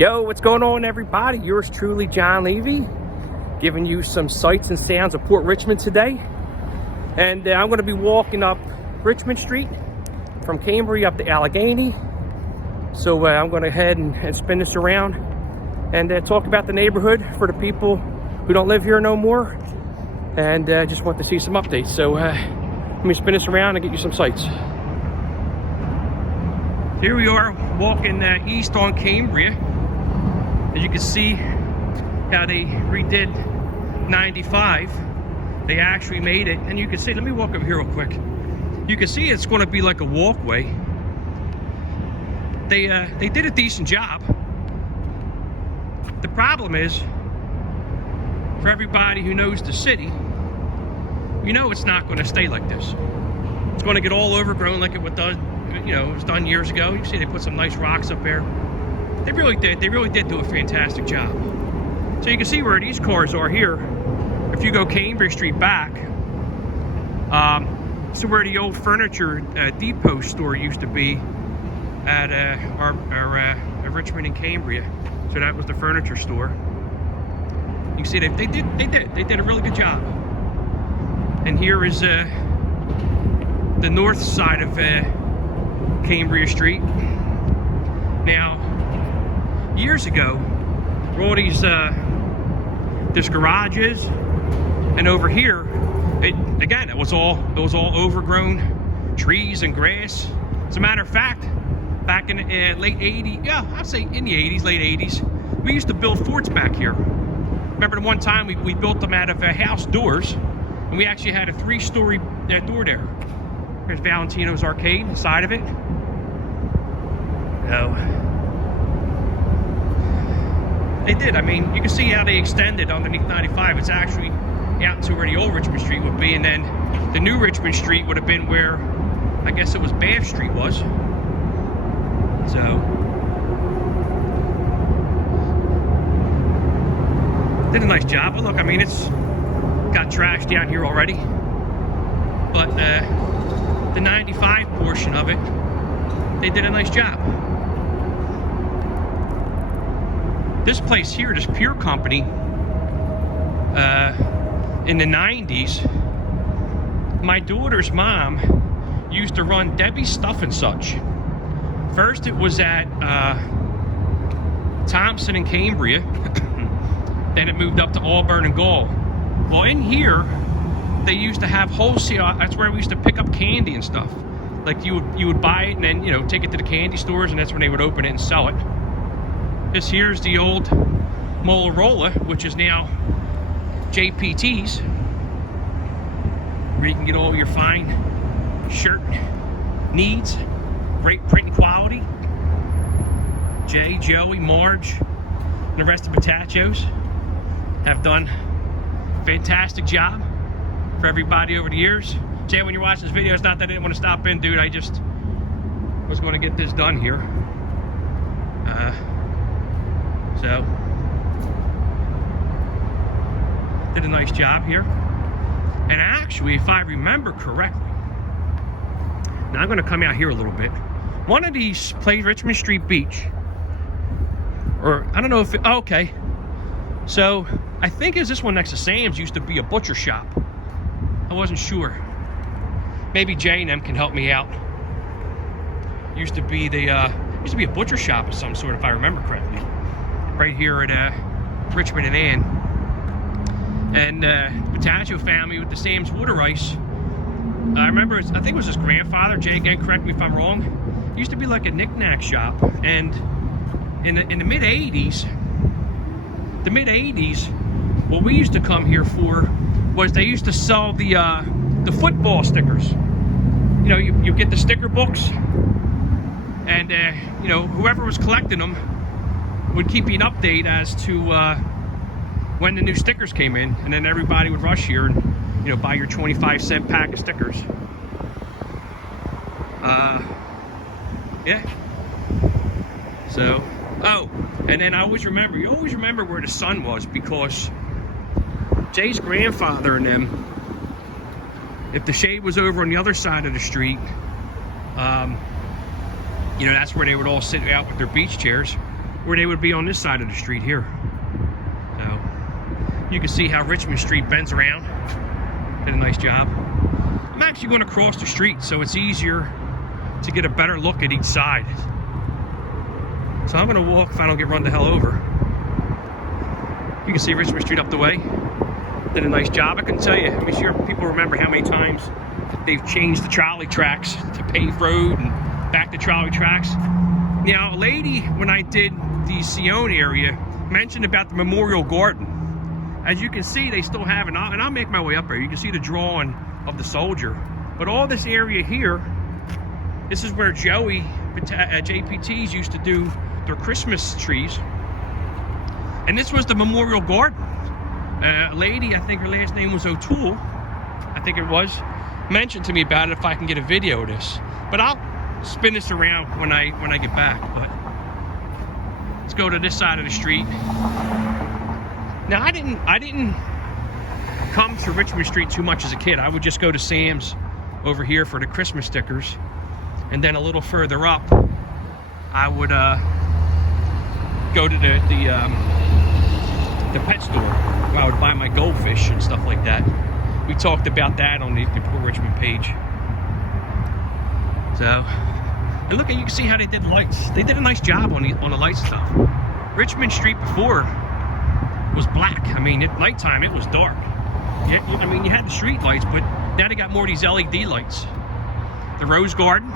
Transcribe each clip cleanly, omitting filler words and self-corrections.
Yo, what's going on, everybody? Yours truly, John Levy, giving you some sights and sounds of Port Richmond today. And I'm going to be walking up Richmond Street from Cambria up to Allegheny. So I'm going to head and spin this around and talk about the neighborhood for the people who don't live here no more. And just want to see some updates. So let me spin this around and get you some sights. Here we are walking east on Cambria. As you can see how they redid 95. They actually made it, and you can see, let me walk up here real quick. You can see it's going to be like a walkway. They did a decent job. The problem is, for everybody who knows the city, you know it's not going to stay like this. It's going to get all overgrown like it was done years ago. You see they put some nice rocks up there. They really did do a fantastic job. So you can see where these cars are here. If you go Cambria Street back, so where the old furniture depot store used to be at our Richmond and Cambria. So that was the furniture store. You can see they did a really good job. And here is the north side of Cambria Street. Now, years ago, where all these there's garages, and over here, it was all overgrown trees and grass. As a matter of fact, back in the late 80s, yeah, I'd say in the 80s, late 80s, we used to build forts back here. Remember the one time we built them out of house doors, and we actually had a 3-story door there. There's Valentino's Arcade inside of it. So they did. I mean, you can see how they extended underneath 95. It's actually out to where the old Richmond Street would be, and then the new Richmond Street would have been where, I guess it was Bath Street was. So did a nice job. But look, I mean, it's got trash down here already, but the 95 portion of it, they did a nice job. This place here, this Pure Company, in the 90s, my daughter's mom used to run Debbie's Stuff and Such. First it was at Thompson and Cambria, then it moved up to Auburn and Gall. Well, in here, they used to have wholesale. That's where we used to pick up candy and stuff. Like you would buy it and then take it to the candy stores, and that's when they would open it and sell it. This here's the old Motorola, which is now JPT's, where you can get all your fine shirt needs, great print quality. Jay, Joey, Marge, and the rest of the Patachos have done a fantastic job for everybody over the years. Jay, when you're watching this video, it's not that I didn't want to stop in, dude. I just was going to get this done here. So did a nice job here. And actually, if I remember correctly, now I'm going to come out here a little bit. One of these plays Richmond Street Beach, or I don't know if it, oh, okay. So I think is this one next to Sam's used to be a butcher shop. I wasn't sure. Maybe Jay and them can help me out. Used to be a butcher shop of some sort, if I remember correctly, right here at Richmond and Ann. And the Patacho family with the Sam's Water Ice. I remember, I think it was his grandfather. Jay, again, correct me if I'm wrong. It used to be like a knick-knack shop, and in the mid '80s, what we used to come here for was they used to sell the football stickers. You get the sticker books, and whoever was collecting them would keep you an update as to when the new stickers came in, and then everybody would rush here and buy your 25-cent pack of stickers. Yeah. So, and then you always remember where the sun was, because Jay's grandfather and them, if the shade was over on the other side of the street, that's where they would all sit out with their beach chairs. where they would be on this side of the street here. So you can see how Richmond Street bends around. Did a nice job. I'm actually going to cross the street, so it's easier to get a better look at each side. So I'm going to walk if I don't get run the hell over. You can see Richmond Street up the way. Did a nice job. I can tell you, I'm sure people remember how many times they've changed the trolley tracks to paved road and back to trolley tracks. Now, a lady, when I did the Sion area, mentioned about the Memorial Garden. As you can see, they still have it, and I'll make my way up there. You can see the drawing of the soldier. But all this area here, this is where Joey, JPTs used to do their Christmas trees. And this was the Memorial Garden. A lady, I think her last name was O'Toole, I think it was, mentioned to me about it if I can get a video of this. But I'll spin this around when I get back. But let's go to this side of the street. Now I didn't come to Richmond Street too much as a kid. I would just go to Sam's over here for the Christmas stickers, and then a little further up, I would go to the pet store where I would buy my goldfish and stuff like that. We talked about that on the Port Richmond page. So, and look, you can see how they did lights. They did a nice job on the light stuff. Richmond Street before was black. I mean, at nighttime it was dark. Yeah, I mean, you had the street lights, but now they got more of these LED lights. The Rose Garden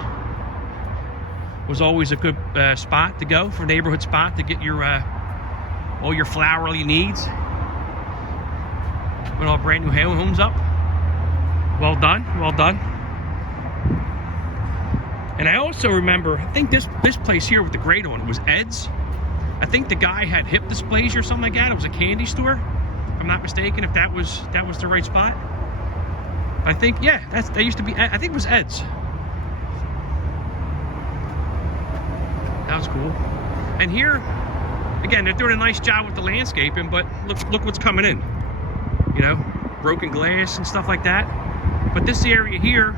was always a good spot to go, for neighborhood spot to get your all your flowery needs. Put all brand new homes up. Well done, well done. And I also remember, I think this place here with the grate on it was Ed's. I think the guy had hip displays or something like that. It was a candy store, if I'm not mistaken, if that was the right spot. I think, yeah, that used to be, I think it was Ed's. That was cool. And here, again, they're doing a nice job with the landscaping, but look what's coming in. You know, broken glass and stuff like that. But this area here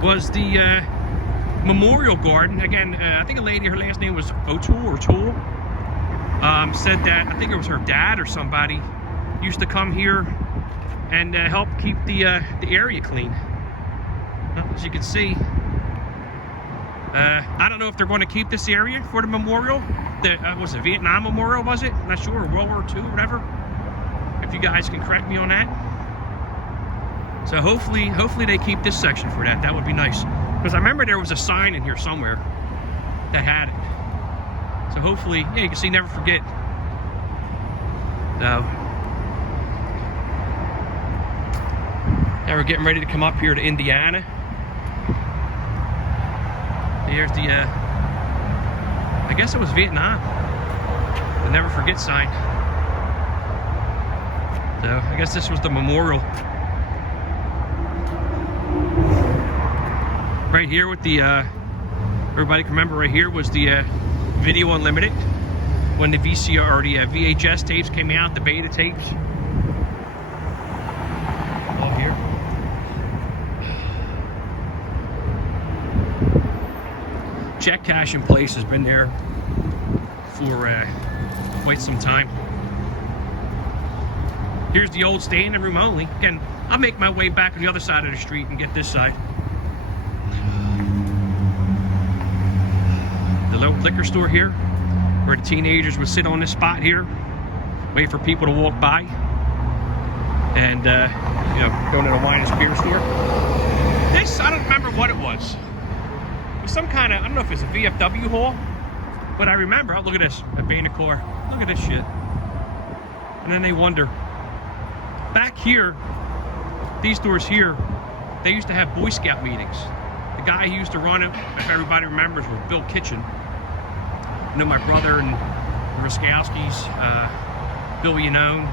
was the Memorial Garden. Again, I think a lady, her last name was O'Toole or Toole, said that, I think it was her dad or somebody, used to come here and help keep the area clean. Well, as you can see, I don't know if they're going to keep this area for the memorial. Was it Vietnam Memorial, was it? I'm not sure, or World War II, or whatever. If you guys can correct me on that. So hopefully they keep this section for that. That would be nice. Because I remember there was a sign in here somewhere that had it. So hopefully, yeah, you can see, never forget. So now we're getting ready to come up here to Indiana. Here's the, I guess it was Vietnam. The never forget sign. So I guess this was the memorial. Right here with the, everybody can remember right here was the Video Unlimited. When the VCR or the VHS tapes came out, the beta tapes. All here. Check cashing place has been there for quite some time. Here's the old standing room only. Again, I'll make my way back on the other side of the street and get this side. The little liquor store here, where the teenagers would sit on this spot here, wait for people to walk by, and you know, go to the wine and beer store. This, I don't remember what it was. It was some kind of, I don't know if it's a VFW hall, but I remember, oh, look at this, a Banacor. Look at this shit. And then they wonder. Back here, these stores here, they used to have Boy Scout meetings. The guy who used to run it, if everybody remembers, was Bill Kitchen. I know my brother and the Ruskowskis, Bill Yanone,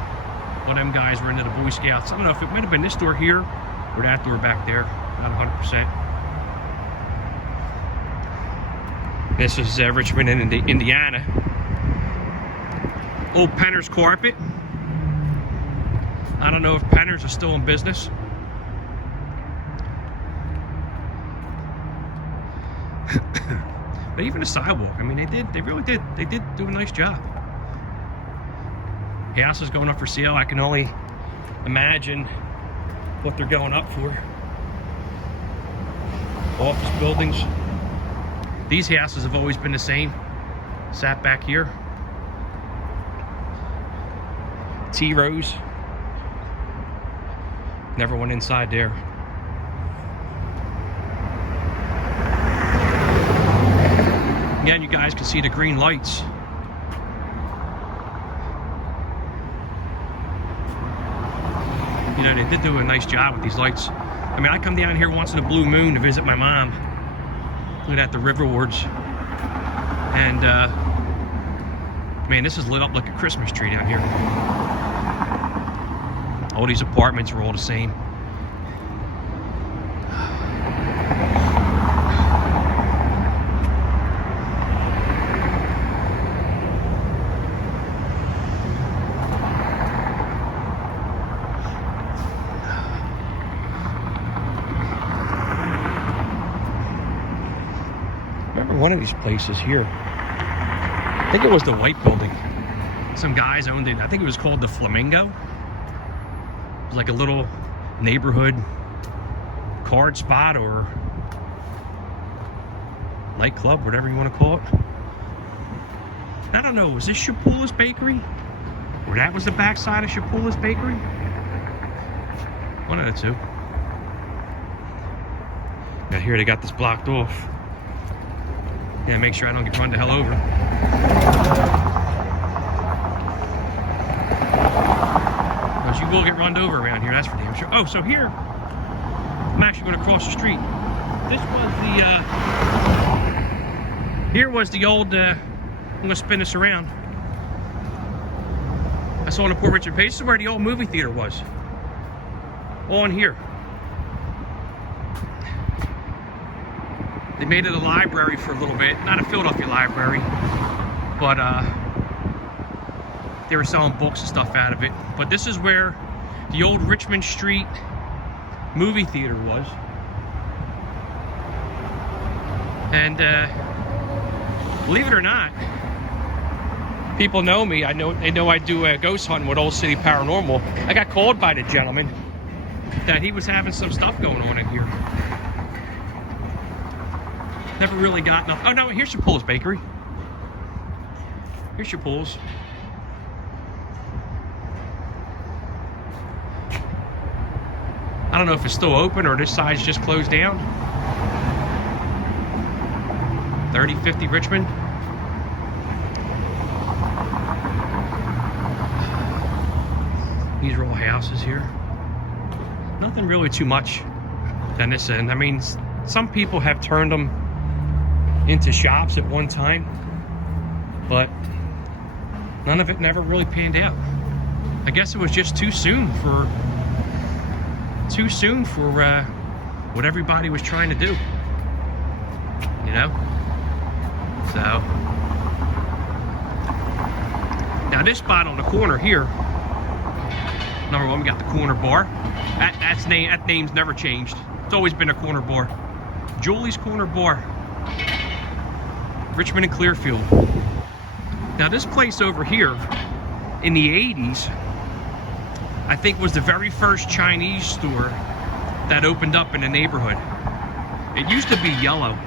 one of them guys were into the Boy Scouts. I don't know if it might have been this door here or that door back there, not 100%. This is Richmond in Indiana. Old Penner's Carpet. I don't know if Penner's is still in business. But even the sidewalk, I mean, they really did do a nice job. Houses going up for sale, I can only imagine what they're going up for. Office buildings. These houses have always been the same. Sat back here. T-Rose. Never went inside there. Again, you guys can see the green lights. You know, they did do a nice job with these lights. I mean, I come down here once in a blue moon to visit my mom. Look at the riverwards. And, man, this is lit up like a Christmas tree down here. All these apartments are all the same. One of these places here, I think it was the White Building. Some guys owned it. I think it was called the Flamingo. It was like a little neighborhood card spot or nightclub, whatever you want to call it. I don't know, was this Shapula's Bakery? Or that was the backside of Shapula's Bakery? One of the two. Now here they got this blocked off. Yeah, make sure I don't get run the hell over. Because you will get run over around here, that's for damn sure. Oh, so here, I'm actually going to cross the street. This was the, here was the old, I'm going to spin this around. I saw on the Port Richmond page, this is where the old movie theater was. On here. They made it a library for a little bit. Not a Philadelphia library, but they were selling books and stuff out of it. But this is where the old Richmond Street movie theater was. And believe it or not, people know me. They know I do ghost hunting with Old City Paranormal. I got called by the gentleman that he was having some stuff going on in here. Never really got enough. Oh no, here's Shapula's Bakery. Here's Shapula's. I don't know if it's still open or this side's just closed down. 3050 Richmond. These are all houses here. Nothing really too much than this end. I mean, some people have turned them into shops at one time, but none of it never really panned out. I guess it was just too soon for what everybody was trying to do, you know. So now this spot on the corner here, number one, we got the corner bar. That name's never changed. It's always been a corner bar. Julie's Corner Bar. Richmond and Clearfield. Now this place over here in the 80s, I think was the very first Chinese store that opened up in the neighborhood. It used to be yellow.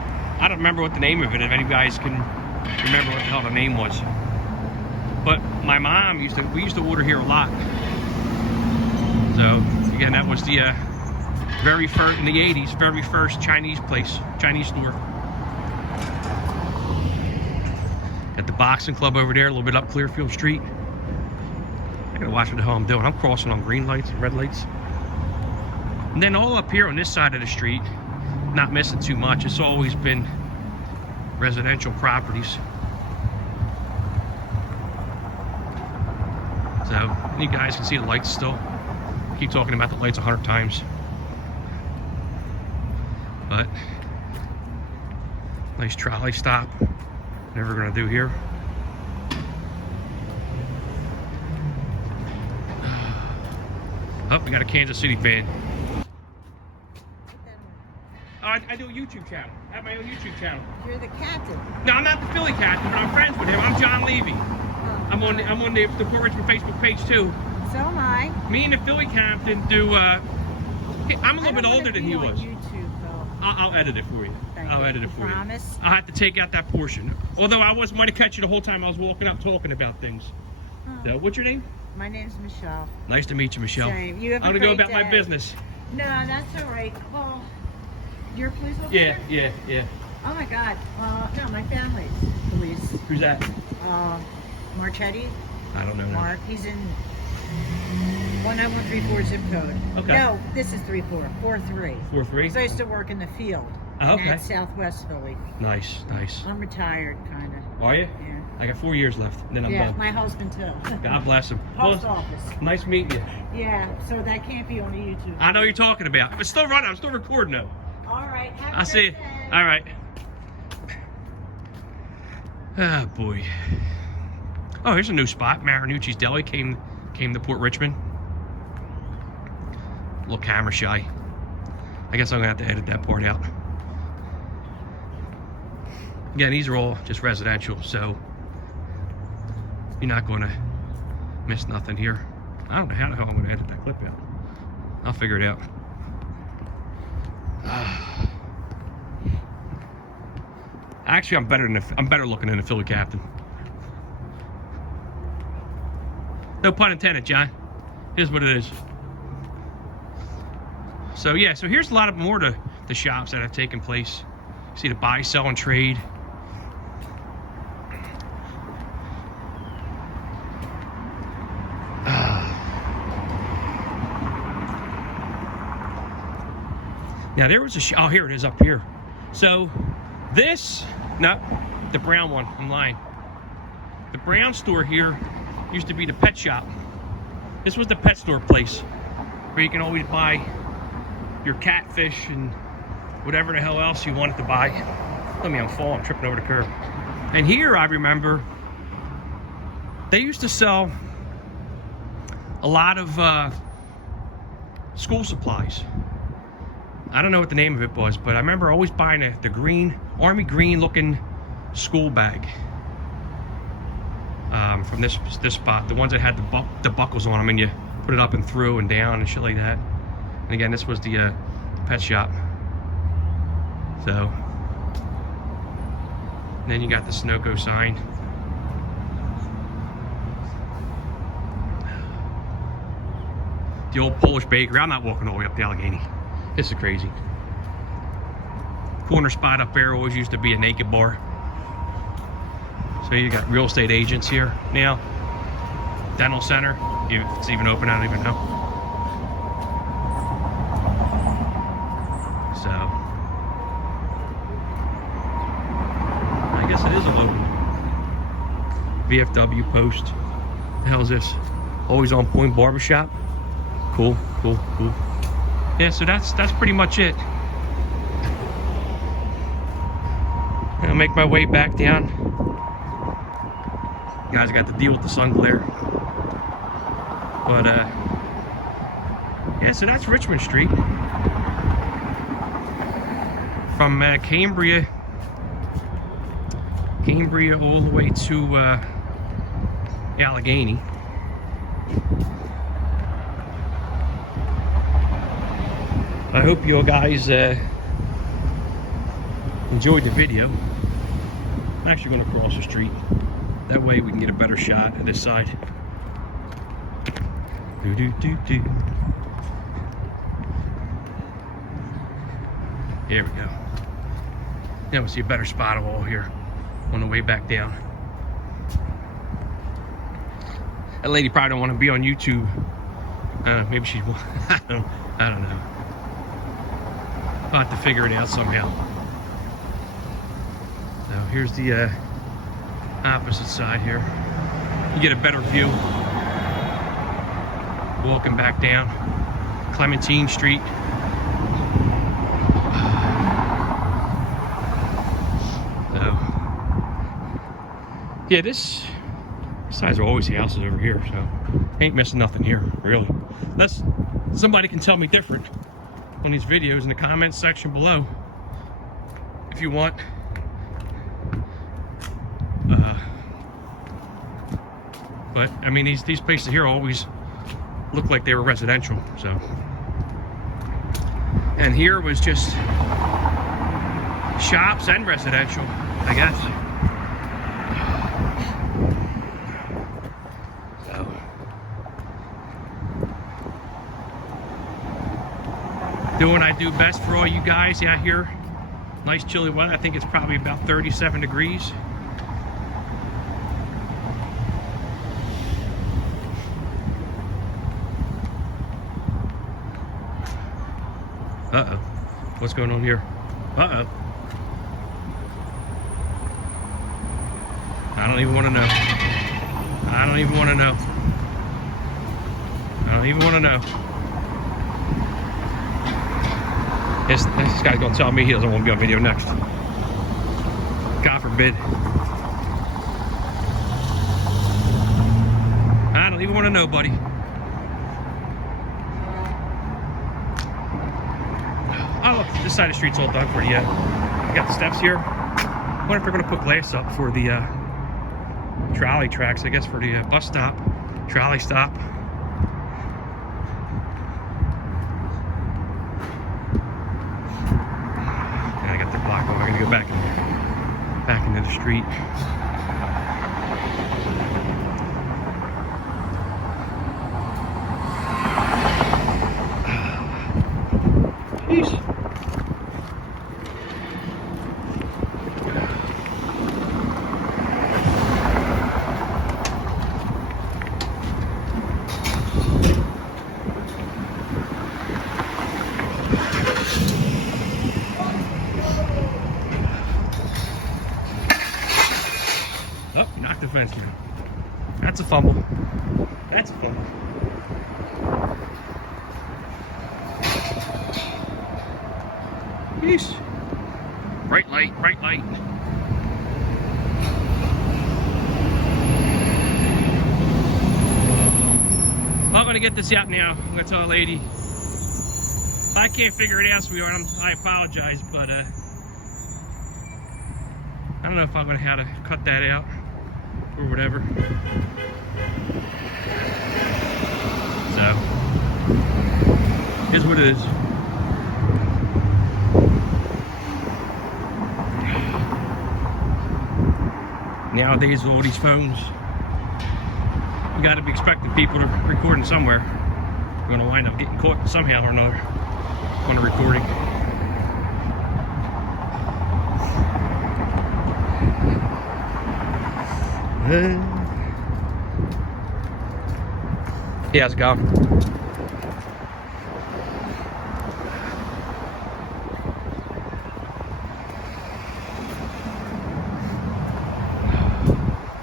I don't remember what the name of it, if any guys can remember what the hell the name was. But my mom we used to order here a lot. So again, that was the very first, in the 80s, very first Chinese store. Got the boxing club over there, a little bit up Clearfield Street. I gotta watch what the hell I'm doing. I'm crossing on green lights and red lights. And then all up here on this side of the street, not missing too much, it's always been residential properties. So you guys can see the lights still. I keep talking about the lights 100 times. But nice trolley stop. Never gonna do here. Oh, we got a Kansas City fan. Oh, I do a YouTube channel. I have my own YouTube channel. You're the captain. No, I'm not the Philly captain, but I'm friends with him. I'm John Levy. Oh. I'm on the Port Richmond Facebook page too. So am I. Me and the Philly captain do. I'm a little bit older than he was. YouTube, though. I'll edit it for you. I'll edit it for you. Promise? I'll have to take out that portion. Although I might have catch you the whole time I was walking up talking about things. Oh. So, what's your name? My name's Michelle. Nice to meet you, Michelle. Same. You have I'm a gonna go great about my day. business. No, that's all right. Well, you're a police officer? Yeah. Oh my God. No, my family's police. Who's that? Marchetti. I don't know. Mark. He's in 19134 zip code. Okay. No, this is 43. 4-3. So I used to work in the field. Oh, okay. At Southwest Philly. Nice. I'm retired, kind of. Are you? Yeah. I got 4 years left, and then I'm done. My husband too. God bless him. Post Well, office. nice meeting you. Yeah, so that can't be on the YouTube. I know what you're talking about. It's still running. I'm still recording though. All right. Have a I'll see you. good day. All right. Ah, boy. Oh, here's a new spot. Marinucci's Deli came to Port Richmond. A little camera shy. I guess I'm gonna have to edit that part out. Again, these are all just residential, so you're not gonna miss nothing here. I don't know how the hell I'm gonna edit that clip out. I'll figure it out. Actually, I'm better looking than the Philly captain. No pun intended, John. Here's what it is. So yeah, so here's a lot of more to the shops that have taken place. See the buy, sell, and trade. Now there was a oh, here it is up here. So this, no, the brown one, I'm lying. The brown store here used to be the pet shop. This was the pet store place where you can always buy your catfish and whatever the hell else you wanted to buy. Let me, I'm falling, I'm tripping over the curb. And here I remember they used to sell a lot of school supplies. I don't know what the name of it was, but I remember always buying the green, army green looking school bag from this spot. The ones that had the buckles on them, and you put it up and through and down and shit like that. And again, this was the pet shop. So, and then you got the Sunoco sign. The old Polish bakery. I'm not walking all the way up to Allegheny. This is crazy. Corner spot up there always used to be a naked bar. So you got real estate agents here now. Dental center, if it's even open, I don't even know. So, I guess it is a local. VFW post. The hell is this? Always on point barbershop. Cool. Yeah, so that's pretty much it. I'll make my way back down. Guys, I got to deal with the sun glare. But yeah, so that's Richmond Street. From Cambria all the way to Allegheny. I hope you guys enjoyed the video. I'm actually going to cross the street. That way we can get a better shot of this side. Here we go. Now we'll see a better spot of all here on the way back down. That lady probably don't want to be on YouTube. Maybe she's, I don't know. I'll have to figure it out somehow. So here's the opposite side here. You get a better view. Walking back down Clementine Street. So, yeah, this sides are always houses over here, so ain't missing nothing here, really. Unless somebody can tell me different on these videos in the comments section below. if you want. But I mean, these places here always look like they were residential. So, and here was just shops and residential, I guess. So, doing what I do best for all you guys out here. Nice chilly weather. I think it's probably about 37 degrees. Uh-oh. What's going on here? Uh-oh. I don't even want to know. I don't even want to know. I don't even want to know. This guy's going to tell me he doesn't want to be on video next. God forbid. I don't even want to know, buddy. Oh, look, this side of the street's all done for you. I got the steps here. I wonder if they're going to put glass up for the trolley tracks, I guess, for the bus stop, trolley stop. I got the block on. I'm going to go back into the street. Jeez. Oh, knocked the fence down. That's a fumble. That's a fumble. Yeesh. Bright light, bright light. I'm gonna get this out now. I'm gonna tell a lady. I can't figure it out, sweetheart. I apologize, but I don't know if I'm gonna how to cut that out or whatever. So, here's what it is. Nowadays, with all these phones, you got to be expecting people to recording somewhere. You're going to wind up getting caught somehow or another on the recording. Yeah, how's it going?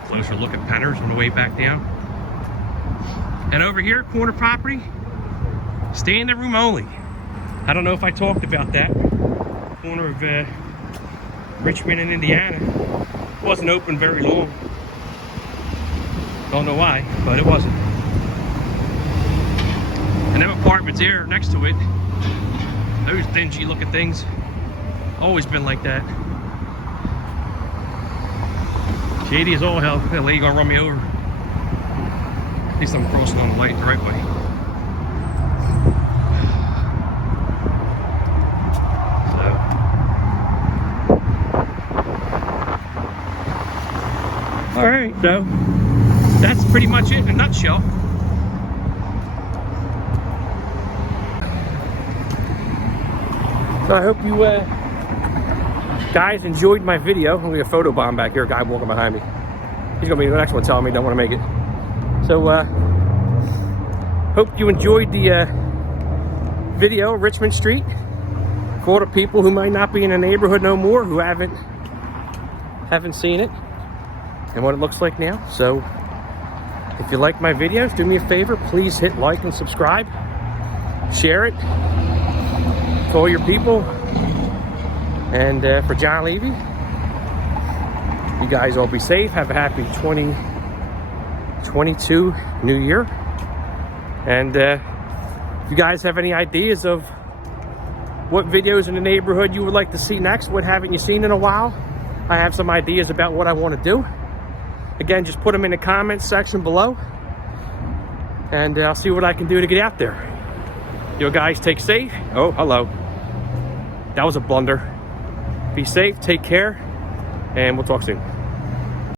Closer look at Penners on the way back down. And over here, corner property, standing room only. I don't know if I talked about that. Corner of Richmond and Indiana. Wasn't open very long. Don't know why, but it wasn't. And them apartments here next to it, those dingy looking things, always been like that. Shady as all hell. That lady gonna run me over. At least I'm crossing on the light the right way. So. Alright, so that's pretty much it in a nutshell. So I hope you guys enjoyed my video. I'm gonna get a photo bomb back here, a guy walking behind me. He's gonna be the next one telling me don't want to make it. So hope you enjoyed the video, Richmond Street. For all the people who might not be in the neighborhood no more, who haven't seen it and what it looks like now. So if you like my videos, do me a favor, please hit like and subscribe. Share it to all your people. And for John Levy, you guys all be safe. Have a happy 2022 New Year. And if you guys have any ideas of what videos in the neighborhood you would like to see next. What haven't you seen in a while? I have some ideas about what I want to do. Again, just put them in the comments section below, and I'll see what I can do to get out there. You guys take safe. Oh, hello. That was a blunder. Be safe, take care, and we'll talk soon.